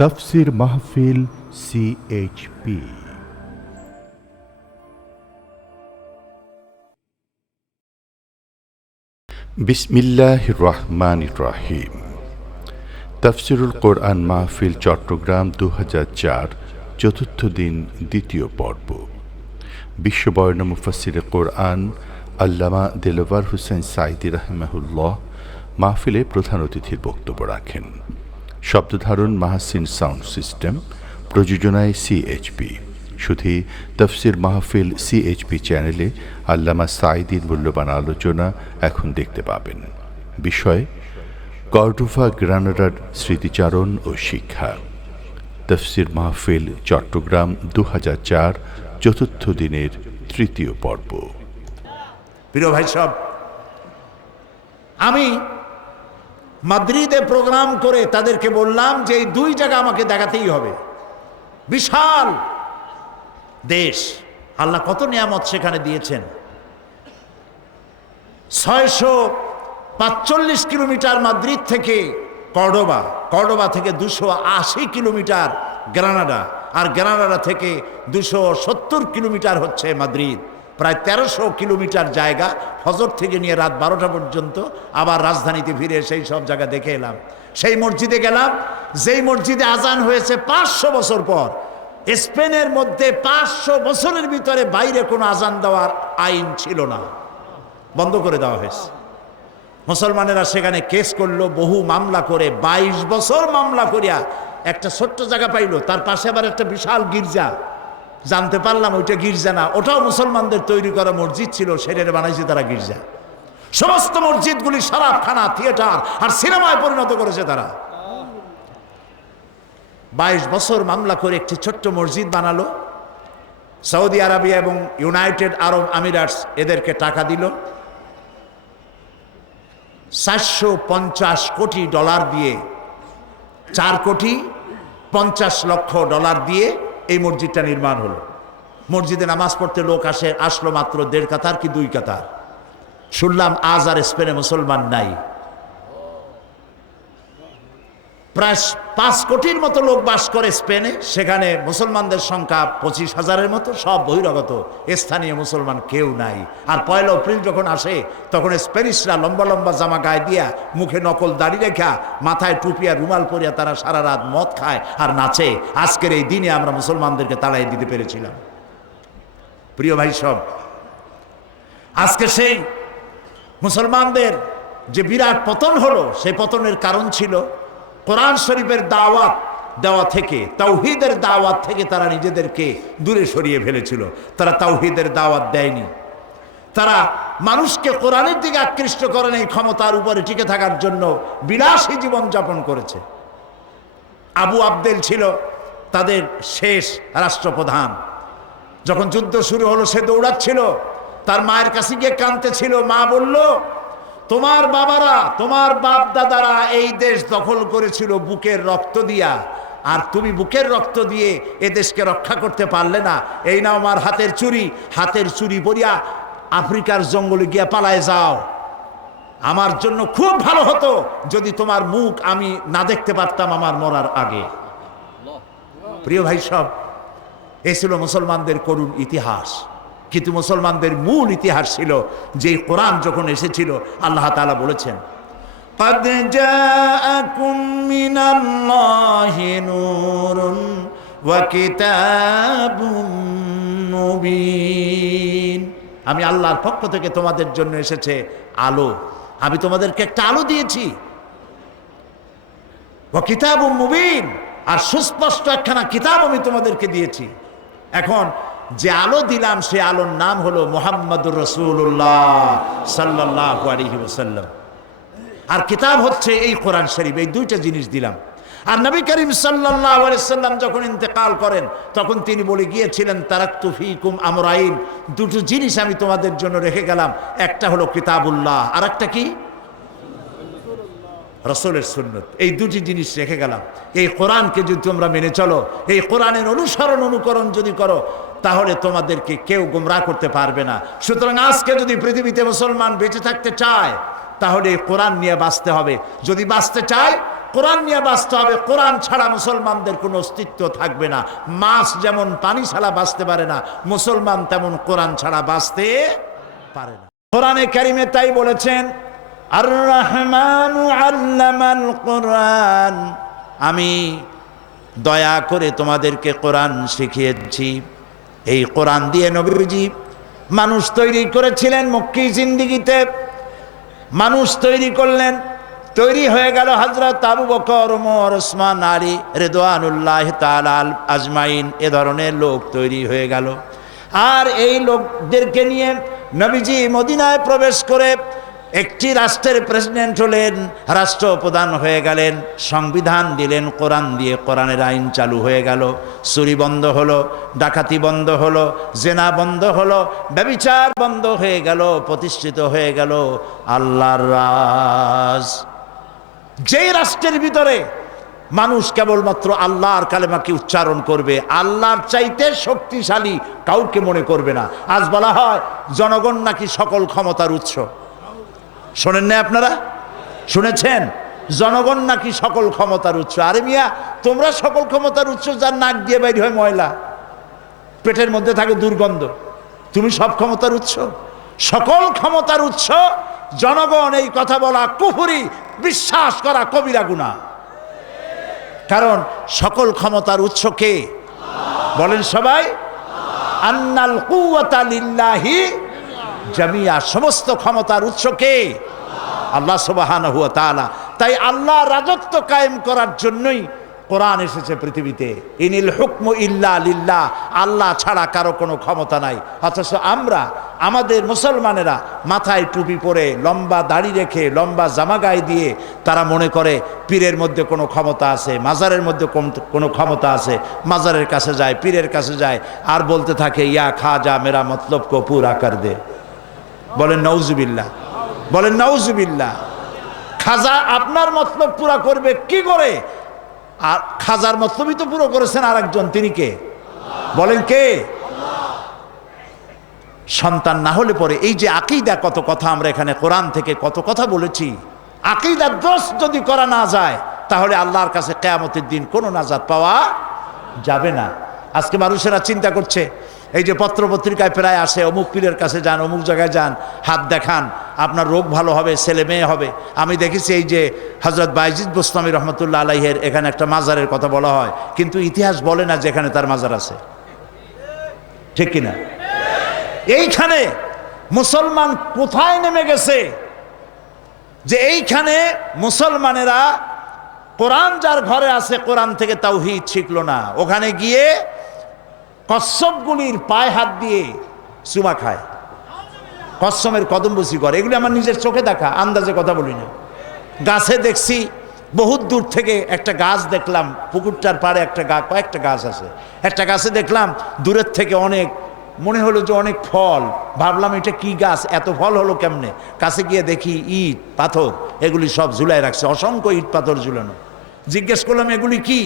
তফসির মাহফিল সিএইচপি বিসমিল্লাহ রহমান রাহিম। তফসিরুল কোরআন মাহফিল চট্টগ্রাম দু চার চতুর্থ দিন দ্বিতীয় পর্ব। বিশ্ববর্ণ মুফাসির কোরআন আল্লামা দেলওয়ার হুসেন সাইদি রাহমাহুল্লাহ মাহফিলে প্রধান অতিথির বক্তব্য রাখেন। শব্দধারণ মাহাসিন সাউন্ড সিস্টেম, প্রযোজনায় সিএইচপি শুধু তফসির মাহফিল সিএইচপি চ্যানেলে আল্লামা সাইদির মূল্যবান আলোচনা এখন দেখতে পাবেন। বিষয় কর্ডোভা গ্রানাডার স্মৃতিচারণ ও শিক্ষা। তফসির মাহফিল, চট্টগ্রাম দু চার চতুর্থ দিনের তৃতীয় পর্ব। প্রিয় ভাই সব, আমি মাদ্রিদে প্রোগ্রাম করে তাদেরকে বললাম যে এই দুই জায়গা আমাকে দেখাতেই হবে। বিশাল দেশ। আল্লাহ কত নিয়ামত সেখানে দিয়েছেন। ছয়শো পাঁচচল্লিশ কিলোমিটার মাদ্রিদ থেকে কর্ডোবা কর্ডোবা থেকে দুশো আশি কিলোমিটার গ্রানাডা, আর গ্রানাডা থেকে দুশো সত্তর কিলোমিটার হচ্ছে মাদ্রিদ। প্রায় তেরোশো কিলোমিটার জায়গা। ফজর থেকে নিয়ে রাত বারোটা পর্যন্ত আবার রাজধানীতে ফিরে সেই সব জায়গা দেখে এলাম। সেই মসজিদে গেলাম। যেই মসজিদে আজান হয়েছে পাঁচশো বছর পর, স্পেনের মধ্যে পাঁচশো বছরের ভিতরে বাইরে কোনো আজান দেওয়ার আইন ছিল না। বন্ধ করে দেওয়া হয়েছে। মুসলমানেরা সেখানে কেস করল, বহু মামলা করে ২২ বছর মামলা করিয়া একটা ছোট্ট জায়গা পাইলো, তার পাশে আবার একটা বিশাল গির্জা। জানতে পারলাম ওইটা গির্জা না। ওটাও মুসলমানদের তৈরি করা মসজিদ ছিল, সেটারে বানাইছে তারা গির্জা। সমস্ত মসজিদগুলি খানা থিয়েটার আর সিনেমায় পরিণত করেছে তারা। বাইশ বছর মামলা করে একটি ছোট্ট মসজিদ বানালো। সৌদি আরবিয়া এবং ইউনাইটেড আরব আমিরাটস এদেরকে টাকা দিল। চারশো পঞ্চাশ কোটি ডলার দিয়ে, চার কোটি পঞ্চাশ লক্ষ ডলার দিয়ে এই মসজিদটা নির্মাণ হলো। মসজিদে নামাজ পড়তে লোক আসে, আসলো মাত্র দেড় কাতার কি দুই কাতার? শুনলাম আজ আর স্পেনে মুসলমান নাই। প্রায় পাঁচ কোটির মতো লোক বাস করে স্পেনে। সেখানে মুসলমানদের সংখ্যা পঁচিশ হাজারের মতো, সব বহিরাগত। স্থানীয় মুসলমান কেউ নাই। আর পয়লা এপ্রিল যখন আসে, তখন স্প্যানিশরা লম্বা লম্বা জামা গায়ে দিয়া মুখে নকল দাড়ি রেখা, মাথায় টুপিয়া রুমাল পরিয়া তারা সারা রাত মদ খায় আর নাচে। আজকের এই দিনে আমরা মুসলমানদেরকে তাড়াই দিতে পেরেছিলাম। প্রিয় ভাই সব, আজকে সেই মুসলমানদের যে বিরাট পতন হলো, সেই পতনের কারণ ছিল কোরআন শরীফের দাওয়াত দেওয়া থেকে, তাওহিদের দাওয়াত থেকে তারা নিজেদেরকে দূরে সরিয়ে ফেলেছিল। তারা তাওহিদের দাওয়াত দেয়নি। তারা মানুষকে কোরআনের দিকে আকৃষ্ট করেন এই ক্ষমতার উপরে টিকে থাকার জন্য বিলাসী জীবন যাপন করেছে। আবু আবদেল ছিল তাদের শেষ রাষ্ট্রপ্রধান। যখন যুদ্ধ শুরু হলো, সে দৌড়াচ্ছিল। তার মায়ের কাছে গিয়ে কাঁদতেছিল। মা বলল তোমার বাবারা, তোমার বাপ দাদারা এই দেশ দখল করেছিল বুকের রক্ত দিয়া। আর তুমি বুকের রক্ত দিয়ে এ দেশকে রক্ষা করতে পারলে না। এই নাও আমার হাতের চুরি। হাতের চুরি পরিয়া আফ্রিকার জঙ্গলে গিয়া পালায় যাও। আমার জন্য খুব ভালো হতো যদি তোমার মুখ আমি না দেখতে পারতাম আমার মরার আগে। প্রিয় ভাই সব, এ ছিল মুসলমানদের করুণ ইতিহাস। কিন্তু মুসলমানদের মূল ইতিহাস ছিল যে কোরআন যখন এসেছিল আল্লাহ তালা বলেছেন قد جاءكم من الله نور وكتاب مبين আমি আল্লাহর পক্ষ থেকে তোমাদের জন্য এসেছে আলো আমি তোমাদেরকে একটা আলো দিয়েছি ও কিতাব মুবিন আর সুস্পষ্ট একখানা কিতাব আমি তোমাদেরকে দিয়েছি এখন যে আলো দিলাম, সে আলোর নাম হলো মোহাম্মদুর রসুল্লাহ সাল্লাহ আলহি ওসাল্লাম আর কিতাব হচ্ছে এই কোরআন শরীফ, এই দুইটা জিনিস দিলাম। আর নবী করিম সাল্লাম যখন ইন্তেকাল করেন, তখন তিনি বলে গিয়েছিলেন তারাক্তু ফিকুম আমরাইন। দুটো জিনিস আমি তোমাদের জন্য রেখে গেলাম, একটা হলো কিতাবুল্লাহ আর একটা কি? রসলের সুন্নত। এই দুটি জিনিস রেখে গেলাম। এই কোরআনকে যদি তোমরা মেনে চলো, এই কোরআনের অনুসরণ অনুকরণ যদি করো, তাহলে তোমাদেরকে কেউ গুমরা করতে পারবে না। সুতরাং আজকে যদি পৃথিবীতে মুসলমান বেঁচে থাকতে চায়, তাহলে এই কোরআন নিয়ে বাঁচতে হবে। যদি বাঁচতে চায়, কোরআন নিয়ে বাঁচতে হবে। কোরআন ছাড়া মুসলমানদের কোনো অস্তিত্ব থাকবে না। মাছ যেমন পানি ছাড়া বাঁচতে পারে না, মুসলমান তেমন কোরআন ছাড়া বাঁচতে পারে না। কোরআনে কারিমে তাই বলেছেন আর রহমানু আল্লামাল কোরআন। আমি দয়া করে তোমাদেরকে কোরআন শিখিয়েছি। এই কোরআন দিয়ে নবীজি মানুষ তৈরি করেছিলেন মক্কি জিন্দিগিতে। মানুষ তৈরি করলেন, তৈরি হয়ে গেল হজরত Abu Bakr Omar Osman Ali Redwanullah Talal Azmain. এ ধরনের লোক তৈরি হয়ে গেল। আর এই লোকদেরকে নিয়ে নবীজি মদিনায় প্রবেশ করে একটি রাষ্ট্রের প্রেসিডেন্ট হলেন, রাষ্ট্রপ্রধান হয়ে গেলেন, সংবিধান দিলেন, কোরআন দিয়ে কোরআনের আইন চালু হয়ে গেল, চুরি বন্ধ হলো, ডাকাতি বন্ধ হলো, জেনা বন্ধ হলো, ব্যবিচার বন্ধ হয়ে গেল, প্রতিষ্ঠিত হয়ে গেল, আল্লাহর রাজ। যেই রাষ্ট্রের ভিতরে মানুষ কেবলমাত্র আল্লাহর কালেমাকে উচ্চারণ করবে, আল্লাহর চাইতে শক্তিশালী কাউকে মনে করবে না। আজ বলা হয়, জনগণ নাকি সকল ক্ষমতার উৎস। শোনেন না আপনারা? শুনেছেন? জনগণ নাকি সকল ক্ষমতার উৎস। আরে মিয়া, তোমরা সকল ক্ষমতার উৎস যার নাক দিয়ে বাইর হয় ময়লা। পেটের মধ্যে থাকে দুর্গন্ধ। তুমি সব ক্ষমতার উৎস? সকল ক্ষমতার উৎস, জনগণ এই কথা বলা কুফুরি, বিশ্বাস করা কবিরা গুণা। কারণ সকল ক্ষমতার উৎস কে? বলেন সবাই। আন্নাল কুওয়াতা লিল্লাহি জামিয়া। সমস্ত ক্ষমতার উৎস কে? আল্লাহ সুবহানাহু হুয়া তাআলা। তাই আল্লাহ রাজত্ব কায়েম করার জন্যই কোরআন এসেছে পৃথিবীতে। ইনিল হুকম ইল্লা লিল্লাহ। আল্লাহ ছাড়া কারও কোনো ক্ষমতা নাই। অথচ আমরা, আমাদের মুসলমানেরা মাথায় টুপি পরে, লম্বা দাড়ি রেখে, লম্বা জামা গায়ে দিয়ে তারা মনে করে পীরের মধ্যে কোনো ক্ষমতা আছে, মাজারের মধ্যে কোন- ক্ষমতা আছে, মাজারের কাছে যায়, পীরের কাছে যায়, আর বলতে থাকে, ইয়া খা যা মেরা মতলব কো পুরা কর দে। বলেন নৌজুবিল্লা বলেন নৌজুবিল্লা খাজা আপনার মতলব পুরা করবে কি করে? আর খাজার মতলবই তো পুরো করেছেন আর একজন তিনি কে? বলেন, কে? সন্তান না হলে পরে এই যে আকিদা, কত কথা আমরা এখানে কোরআন থেকে কত কথা বলেছি। আকিদা দোষ যদি করা না যায়, তাহলে আল্লাহর কাছে কেয়ামতের দিন কোনো নাজাদ পাওয়া যাবে না। আজকে মানুষেরা চিন্তা করছে এই যে পত্র পত্রিকায় প্রায় আসে, অমুক পীরের কাছে যান, অমুক জায়গায় যান, হাত দেখান, আপনার রোগ ভালো হবে, ছেলে মেয়ে হবে। আমি দেখেছি এই যে হজরত বাইজিদ গোস্বামী রহমতুল্লাহ আলাইহের এখানে একটা মাজারের কথা বলা হয়, কিন্তু ইতিহাস বলে না যে এখানে তার মাজার আছে। ঠিক কিনা? এইখানে মুসলমান কোথায় নেমে গেছে? যে এইখানে মুসলমানেরা কোরআন যার ঘরে আছে, কোরআন থেকে তাওহিদ শিখলো না। ওখানে গিয়ে কচ্ছপগুলির পায়ে হাত দিয়ে চুমা খায়। কচ্ছমের কদমবসি করে। এগুলি আমার নিজের চোখে দেখা, আন্দাজে কথা বলি না। গাছে দেখছি, বহুত দূর থেকে একটা গাছ দেখলাম, পুকুরটার পাড়ে একটা গা, কয়েকটা গাছ আছে। একটা গাছে দেখলাম, দূরের থেকে অনেক, মনে হলো যে অনেক ফল। ভাবলাম এটা কি গাছ, এত ফল হলো কেমনে? কাছে গিয়ে দেখি ইট, পাথর, এগুলি সব ঝুলাই রাখছে। অসংখ্য ইট পাথর ঝুলানো। জিজ্ঞেস করলাম, এগুলি কি?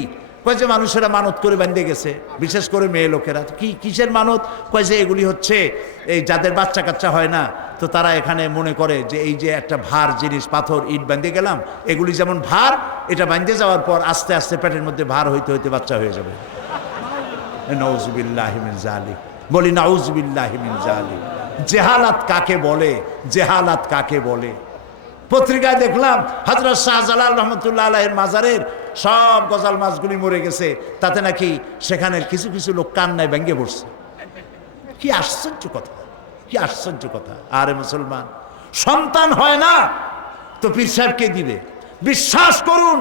কয় যে মানুষেরা মানত করে বেঁধে গেছে, বিশেষ করে মেয়ে লোকেরা। কি, কিসের মানত? কয় যে এগুলি হচ্ছে, এই যাদের বাচ্চা কাচ্চা হয় না, তো তারা এখানে মনে করে যে এই যে একটা ভার জিনিস, পাথর, ইট বাঁধে গেলাম, এগুলি যেমন ভার, এটা বাঁধে যাওয়ার পর আস্তে আস্তে পেটের মধ্যে ভার হইতে হইতে বাচ্চা হয়ে যাবে। নওজুবিল্লাহ মিন বলি, নাউজুবিল্লাহ মিন জালিক জেহালাত কাকে বলে? জেহালাত কাকে বলে? পত্রিকায় দেখলাম হজরত শাহজালাল রহমতুল্লাহ আলাহের মাজারের সব গজাল মাছগুলি মরে গেছে, তাতে নাকি সেখানের কিছু কিছু লোক কান্নায় ভেঙ্গে পড়ছে। কি আশ্চর্য কথা, কি আশ্চর্য কথা। আরে মুসলমান, সন্তান হয় না তো পীর সাহেবকে দিবে? বিশ্বাস করুন,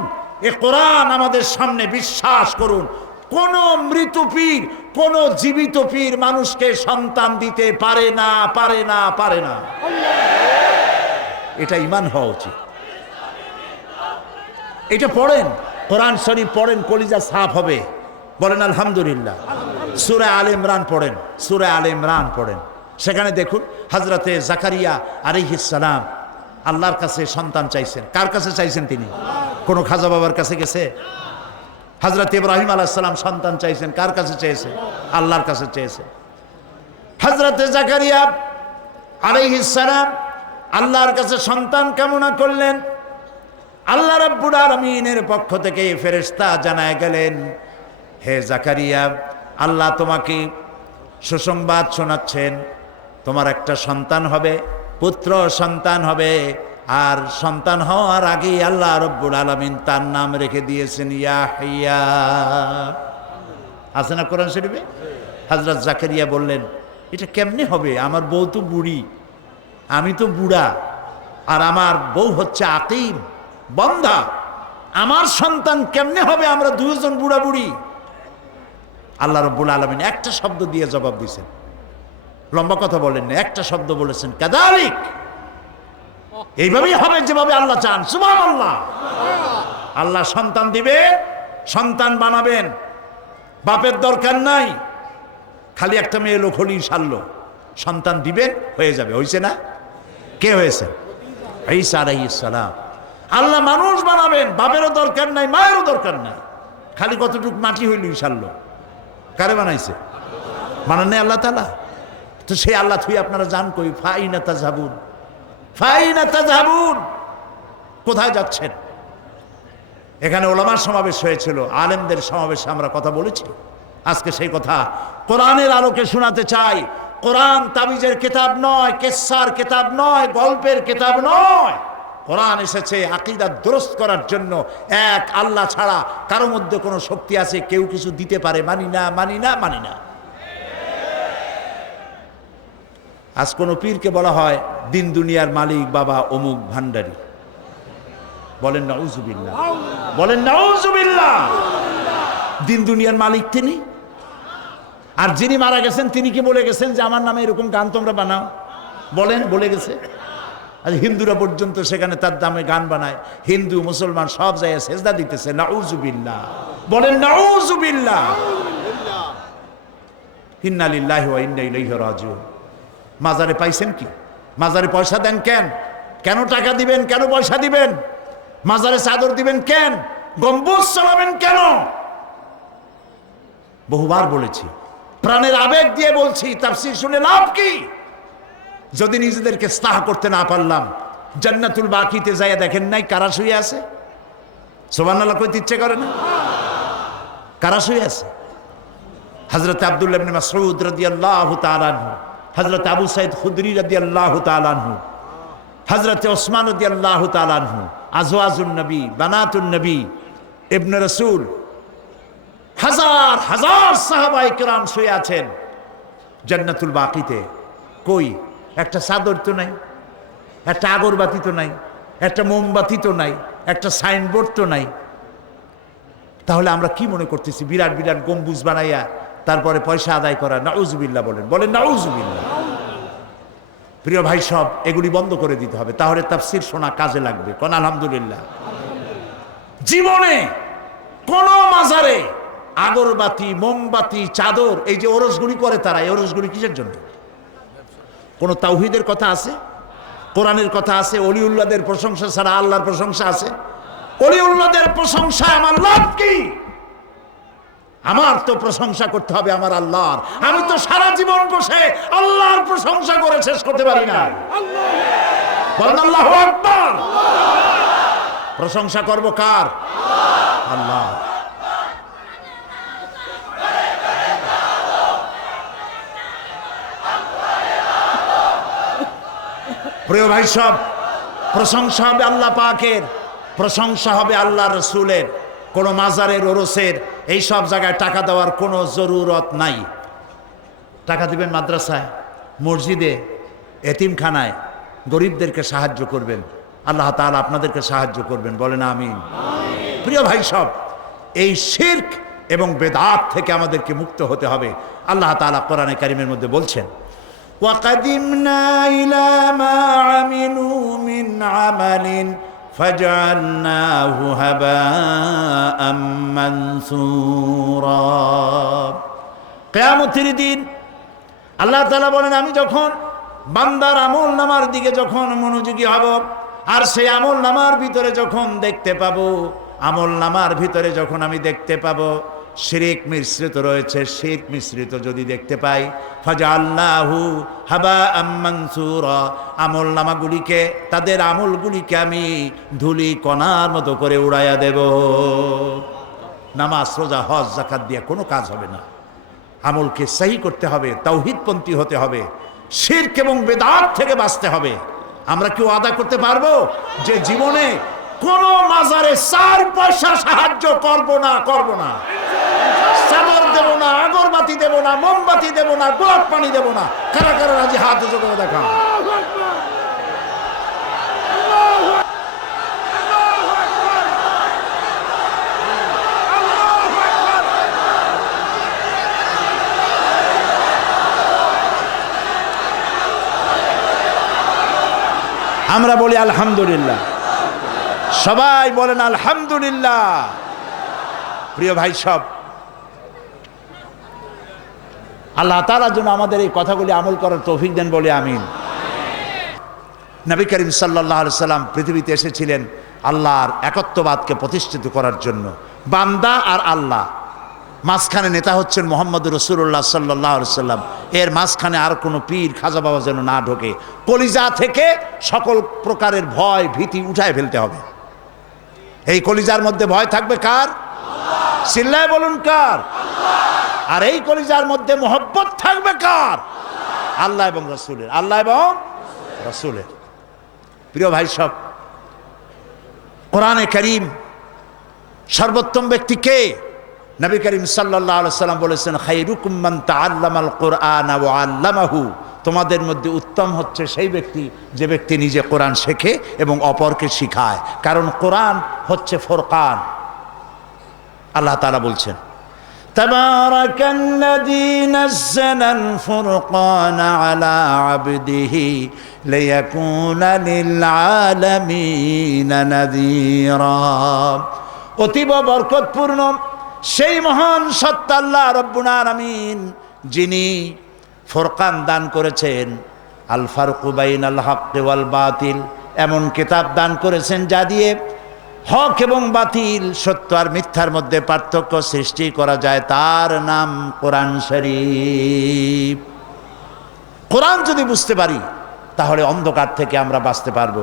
এ কোরআন আমাদের সামনে বিশ্বাস করুন। কোন মৃত পীর, কোন জীবিত পীর মানুষকে সন্তান দিতে পারে না পারে না পারে না। এটা ইমান হওয়া উচিত। এটা পড়েন, কোরআন শরীফ পড়েন, কলিজা সাফ হবে। বলেন, আলহামদুলিল্লাহ। সুরে আল ইমরান পড়েন, সুরে আল ইমরান পড়েন। সেখানে দেখুন হজরতে জাকারিয়া আলিহিসালাম আল্লাহর কাছে সন্তান চাইছেন। কার কাছে চাইছেন তিনি? কোনো খাজা বাবার কাছে গেছে? হজরত ইব্রাহিম আলাহিসাল্লাম সন্তান চাইছেন। কার কাছে চেয়েছে আল্লাহর কাছে চেয়েছে হজরতে জাকারিয়া আলাইহিসালাম আল্লাহর কাছে সন্তান কামনা করলেন। আল্লাহ রাব্বুল আলামিনের পক্ষ থেকে ফেরেশতা জানায় গেলেন, হে জাকারিয়া, আল্লাহ তোমাকে সুসংবাদ শোনাচ্ছেন। তোমার একটা সন্তান হবে, পুত্র সন্তান হবে, আর সন্তান হওয়ার আগেই আল্লাহ রব্বুল আলামিন তার নাম রেখে দিয়েছেন, ইয়াহিয়া। আছে না কোরআন শরীফে? হাজরত জাকারিয়া বললেন, এটা কেমনে হবে? আমার বউ তো বুড়ি। আমি তো বুড়া, আর আমার বউ হচ্ছে আকিম বন্ধা আমার সন্তান কেমনে হবে আমরা দুজন বুড়া বুড়ি? আল্লাহ রব্বুল আলমিন একটা শব্দ দিয়ে জবাব দিয়েছেন। লম্বা কথা বলেন না, একটা শব্দ বলেছেন, কাদালিক। এইভাবেই হবে যেভাবে আল্লাহ চান। সুমান আল্লাহ আল্লাহ সন্তান দিবে সন্তান বানাবেন। বাপের দরকার নাই। খালি একটা মেয়ে লোক হলি সারলো। সন্তান দিবেন, হয়ে যাবে। হয়েছে না? কে হয়েছে? ঈসা আলাইহিস সালাম। আল্লাহ মানুষ বানাবেন, বাপেরও দরকার নাই, মায়েরও দরকার নাই। খালি কতটুক মাটি হইল সারলো কারে বানাইছে? বানান নেই আল্লাহ তালা তো সেই আল্লাহ থুই আপনারা জান কই? ফাইনা তাজাবুন ফাইনা তাজাবুন কোথায় যাচ্ছেন? এখানে ওলামার সমাবেশ হয়েছিল, আলেমদের সমাবেশে আমরা কথা বলেছি। আজকে সেই কথা কোরআনের আলোকে শোনাতে চাই। কোরআন তাবিজের কিতাব নয়, কেসার কিতাব নয়, গল্পের কিতাব নয়। কোরআন এসেছে আকিদা দুরস্ত করার জন্য। এক, আল্লাহ ছাড়া কারও মধ্যে কোনো শক্তি আছে, কেউ কিছু দিতে পারে, মানি না মানি না মানি না। আজ কোনো পীরকে বলা হয়, দিন দুনিয়ার মালিক, বাবা, অমুক ভান্ডারী বলেন, নাউজুবিল্লাহ। বলেন, নাউজুবিল্লাহ। দিন দুনিয়ার মালিক তিনি? আর যিনি মারা গেছেন, তিনি কি বলে গেছেন যে আমার নামে এরকম গান তোমরা বানাও? বলেন, বলে গেছে। আর হিন্দুরা পর্যন্ত সেখানে তার দামে গান বানায়। হিন্দু, মুসলমান সব জায়গায় সেজদা দিতেছে, নাউজুবিল্লাহ। বলেন, নাউজুবিল্লাহ। ইন্নালিল্লাহি ওয়া ইন্না ইলাইহি রাজিউন। মাজারে পাইছেন কি? মাজারে পয়সা দেন কেন? কেন টাকা দিবেন? কেন পয়সা দিবেন? মাজারে চাদর দিবেন কেন? গম্বুজ চালাবেন কেন? বহুবার বলেছি প্রাণের আবেগ দিয়ে বলছি, তাফসীর শুনে লাভ কি? যদি নিজেদেরকে স্তাহ করতে না পারলাম, জান্নাতুল বাকিতে যাইয়া দেখেন নাই কারা শুয়ে আছে? সোবান্নাল্লাহ কইতে ইচ্ছে করে না? কারা শুয়ে আছে? হজরত আবদুল্লাহ ইবনে মাসউদ রাদিয়াল্লাহু তাআলা আনহু হজরত আবু সাইদ খুদরি রাদিয়াল্লাহু তাআলা আনহু হজরত ওসমান রাদিয়াল্লাহু তাআলা আনহু, আজওয়াজুন নবী, বানাতুন নবী, ইবনে রাসূল হাজার হাজার সাহাবাই কেরাম শুয়ে আছেন। জান্নাতুল বাকিতে। কই? একটা চাদর তো নাই, একটা আগরবাতি তো নাই, একটা মোমবাতি তো নাই, একটা সাইনবোর্ড তো নাই। তাহলে আমরা কি মনে করতেছি? বিরাট বিরাট গম্বুজ বানাইয়া তারপরে পয়সা আদায় করা, নাউজুবিল্লাহ বলেন। বলেন, নাউজুবিল্লাহ। প্রিয় ভাই সব, এগুলি বন্ধ করে দিতে হবে। তাহলে তাফসির শোনা কাজে লাগবে। কোন আলহামদুলিল্লাহ। জীবনে কোন মাজারে আগরবাতি, মোমবাতি, চাদর, এই যে ওরসগুলি করে তারা, এই ওরসগুলি কিসের জন্য? কোন তাওহিদের কথা আছে? কোরআনের কথা আছে? অলিউল্লাদের প্রশংসা ছাড়া আল্লাহর প্রশংসা আছে? অলিউল্লাদের প্রশংসা আমার লাভ কি? আমার তো প্রশংসা করতে হবে আমার আল্লাহর। আমি তো সারা জীবন বসে আল্লাহর প্রশংসা করে শেষ করতে পারি না। আল্লাহু প্রশংসা করব কার? আল্লাহ। প্রিয় ভাই সব প্রশংসা হবে আল্লাহ পাকের প্রশংসা হবে আল্লাহ রসুলের কোনো মাজারের ওরসের এই সব জায়গায় টাকা দেওয়ার কোনো জরুরত নাই। টাকা দিবেন মাদ্রাসায় মসজিদে এতিমখানায় গরিবদেরকে সাহায্য করবেন। আল্লাহ তাআলা আপনাদেরকে সাহায্য করবেন বলেন আমিন। প্রিয় ভাই সব এই শির্ক এবং বেদাত থেকে আমাদেরকে মুক্ত হতে হবে। আল্লাহ তাআলা কোরআনে কারিমের মধ্যে বলছেন وقدمنا إلى ما عملوا من عمل فجعلناه هباء منثورا কেয়ামতের দিন আল্লাহ তালা বলেন আমি যখন বান্দার আমল নামার দিকে যখন মনোযোগী হব আর সেই আমল নামার ভিতরে যখন দেখতে পাবো আমল নামার ভিতরে যখন আমি দেখতে পাবো শিরিক মিশ্রিত রয়েছে, শীত মিশ্রিত যদি দেখতে পাই। ফাজা আল্লাহু হাবা আম্মানসুর আমল নামাগুলিকে, তাদের আমলগুলিকে আমি ধুলি কণার মতো করে উড়াইয়া দেব। নামাজ, রোজা, হজ জাকাত দিয়ে কোনো কাজ হবে না। আমলকে সহি করতে হবে, তৌহিদপন্থী হতে হবে, শির্ক এবং বেদাত থেকে বাঁচতে হবে। আমরা কেউ আদা করতে পারব যে জীবনে কোন মাজারে চার পয়সা সাহায্য করব না করব না? দেব না আগরবাতি দেব না, মোমবাতি দেব না, গোলাপ পানি দেব না। কারা কারা রাজি? হাত করে দেখা আমরা বলি আলহামদুলিল্লাহ। সবাই বলেন আলহামদুলিল্লাহ। প্রিয় ভাই সব আল্লাহ তালার জন্য আমাদের এই কথাগুলি আমল করার তৌফিক দেন বলে আমিন। নবী করিম সাল্লাহ সাল্লাম পৃথিবীতে এসেছিলেন আল্লাহর একত্ববাদকে প্রতিষ্ঠিত করার জন্য। বান্দা আর আল্লাহ। মাঝখানে নেতা হচ্ছেন মোহাম্মদ রসুল্লাহ সাল্লাহ সাল্লাম। এর মাঝখানে আর কোনো পীর, খাজা বাবা যেন না ঢোকে। কলিজা থেকে সকল প্রকারের ভয়, ভীতি উঠায় ফেলতে হবে। এই কলিজার মধ্যে ভয় থাকবে কার? চিল্লায় বলুন কার? আর এই কলিজার মধ্যে মোহব্বত থাকবে কার? আল্লাহ এবং রসুলের। আল্লাহ এবং রসুলের। প্রিয় ভাই সব, কোরআনে করিম সর্বোত্তম ব্যক্তি কে? নবী করিম সাল্লাম বলেছেন খাইরুকুম্মান কোরআন ওয়া আল্লামাহু। তোমাদের মধ্যে উত্তম হচ্ছে সেই ব্যক্তি যে ব্যক্তি নিজে কোরআন শেখে এবং অপরকে শিখায়। কারণ কোরআন হচ্ছে ফোরকান। আল্লাহ তাআলা বলছেন تبارك الذي نزل الفرقان على عبده ليكون للعالمين نذيرا অতীব বরকতপূর্ণ সেই মহান সত্তা আল্লাহ রব্বুল আলামিন যিনি ফোরকান দান করেছেন আল ফারকুবাইন আল হক ওয়াল বাতিল এমন কিতাব দান করেছেন যা দিয়ে হক এবং বাতিল, সত্য আর মিথ্যার মধ্যে পার্থক্য সৃষ্টি করা যায় তার নাম কোরআন শরীফ। কোরআন যদি বুঝতে পারি তাহলে অন্ধকার থেকে আমরা বাঁচতে পারব।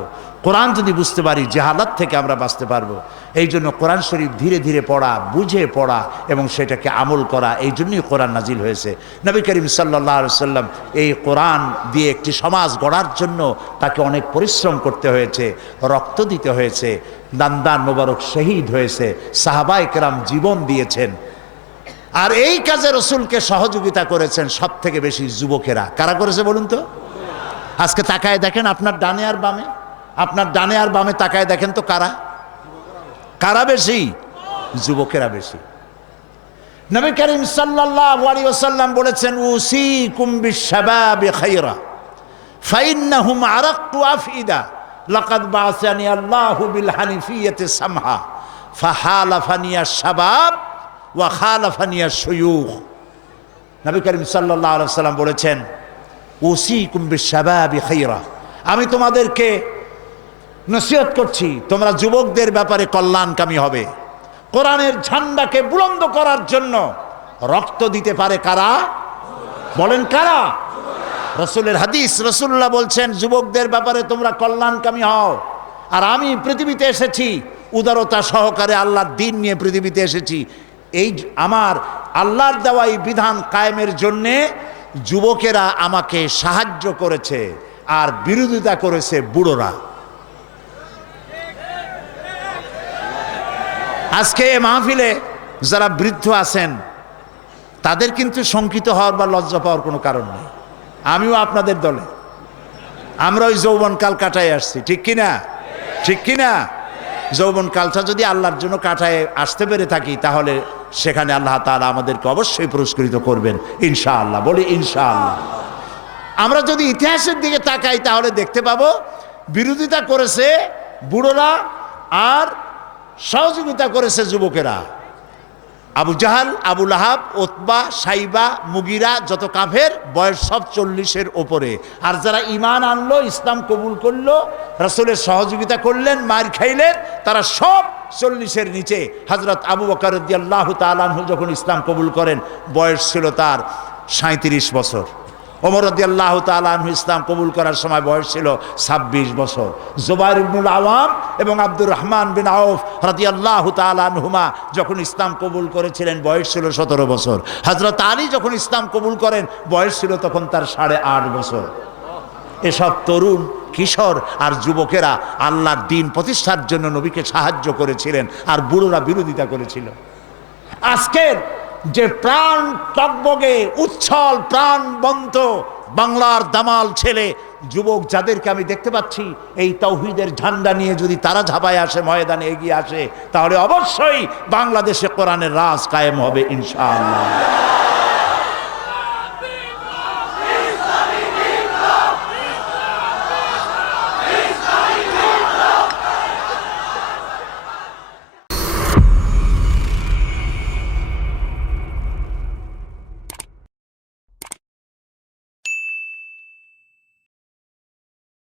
কোরআন যদি বুঝতে পারি, জেহালাত থেকে আমরা বাঁচতে পারব। এই জন্য কোরআন শরীফ ধীরে ধীরে পড়া, বুঝে পড়া এবং সেটাকে আমল করা, এই জন্যই কোরআন নাজিল হয়েছে। নবী করিম সাল্লাহ সাল্লাম এই কোরআন দিয়ে একটি সমাজ গড়ার জন্য তাকে অনেক পরিশ্রম করতে হয়েছে, রক্ত দিতে হয়েছে, দান্দান মোবারক শহীদ হয়েছে সাহাবাই কেরাম জীবন দিয়েছেন। আর এই কাজে রসুলকে সহযোগিতা করেছেন সব থেকে বেশি যুবকেরা। কারা করেছে বলুন তো? আজকে তাকায় দেখেন আপনার ডানে আর বামে। আপনার ডানে আর বামে তাকায় দেখেন তো কারা? কারা বেশি? যুবকেরা বেশি। নবী করিম ওয়াসাল্লাম বলেছেন, উসিকুম বিশাবাবি খায়রা, ফাইন্নাহুম আরাক্তু আফইদা, লাকাদ বাআসানি আল্লাহু বিল হানিফিয়াতি সামহা ফাহালাফানিয়া শাবাব ওয়া খালাফানিয়া শুয়ুখ নবী করিম সাল্লাল্লাহু আলাইহি ওয়াসাল্লাম বলেছেন খায়রা আমি তোমাদেরকে নসিহত করছি, তোমরা যুবকদের ব্যাপারে কল্যাণকামী হবে। কোরআনের ঝান্ডাকে বুলন্দ করার জন্য রক্ত দিতে পারে কারা? বলেন কারা? রসুলের হাদিস, রসুল্লাহ বলছেন, যুবকদের ব্যাপারে তোমরা কল্যাণকামী হও। আর আমি পৃথিবীতে এসেছি, উদারতা সহকারে আল্লাহর দিন নিয়ে পৃথিবীতে এসেছি। এই আমার আল্লাহর দেওয়া এই বিধান কায়েমের জন্যে যুবকেরা আমাকে সাহায্য করেছে আর বিরোধিতা করেছে বুড়োরা। আজকে এ মাহফিলে যারা বৃদ্ধ আছেন, তাদের কিন্তু শঙ্কিত হওয়ার বা লজ্জা পাওয়ার কোনো কারণ নেই। আমিও আপনাদের দলে। আমরা ওই যৌবনকাল কাটায় আসছি, ঠিক কিনা ঠিক কিনা যৌবনকালটা যদি আল্লাহর জন্য কাটায় আসতে পেরে থাকি, তাহলে সেখানে আল্লাহ তালা আমাদেরকে অবশ্যই পুরস্কৃত করবেন। ইনশাআল্লাহ, বলি ইনশাআল্লাহ। আমরা যদি ইতিহাসের দিকে তাকাই, তাহলে দেখতে পাবো বিরোধিতা করেছে বুড়োরা আর সহযোগিতা করেছে যুবকেরা। আবু জাহাল, আবু লাহাব ওতবা সাইবা, মুগিরা, যত কাফের, বয়স সব চল্লিশের ওপরে। আর যারা ইমান আনলো, ইসলাম কবুল করল, রাসূলের সহযোগিতা করলেন, মার খাইলেন, তারা সব চল্লিশের নিচে। হজরত আবু বকরদ্দি আল্লাহ তালানহু যখন ইসলাম কবুল করেন, বয়স ছিল তার সাঁত্রিশ বছর। ওমর রদি আল্লাহ তালু ইসলাম কবুল করার সময় বয়স ছিল ছাব্বিশ বছর। জোবাইর ইবনুল আওয়াম এবং আব্দুর রহমান বিন আউফ রাদি আল্লাহ তালহুমা যখন ইসলাম কবুল করেছিলেন, বয়স ছিল সতেরো বছর। হজরত আলী যখন ইসলাম কবুল করেন, বয়স ছিল তখন তার সাড়ে আট বছর। এসব তরুণ, কিশোর আর যুবকেরা আল্লাহর দিন প্রতিষ্ঠার জন্য নবীকে সাহায্য করেছিলেন আর বুড়োরা বিরোধিতা করেছিল। আজকের যে প্রাণ টকবগে উচ্ছল প্রাণবন্ত বাংলার দামাল ছেলে। যুবক যাদেরকে আমি দেখতে পাচ্ছি, এই তৌহিদের ঝান্ডা নিয়ে যদি তারা ঝাঁপায় আসে, ময়দানে এগিয়ে আসে, তাহলে অবশ্যই বাংলাদেশে কোরআনের রাজ কায়েম হবে, ইনশাআল্লাহ।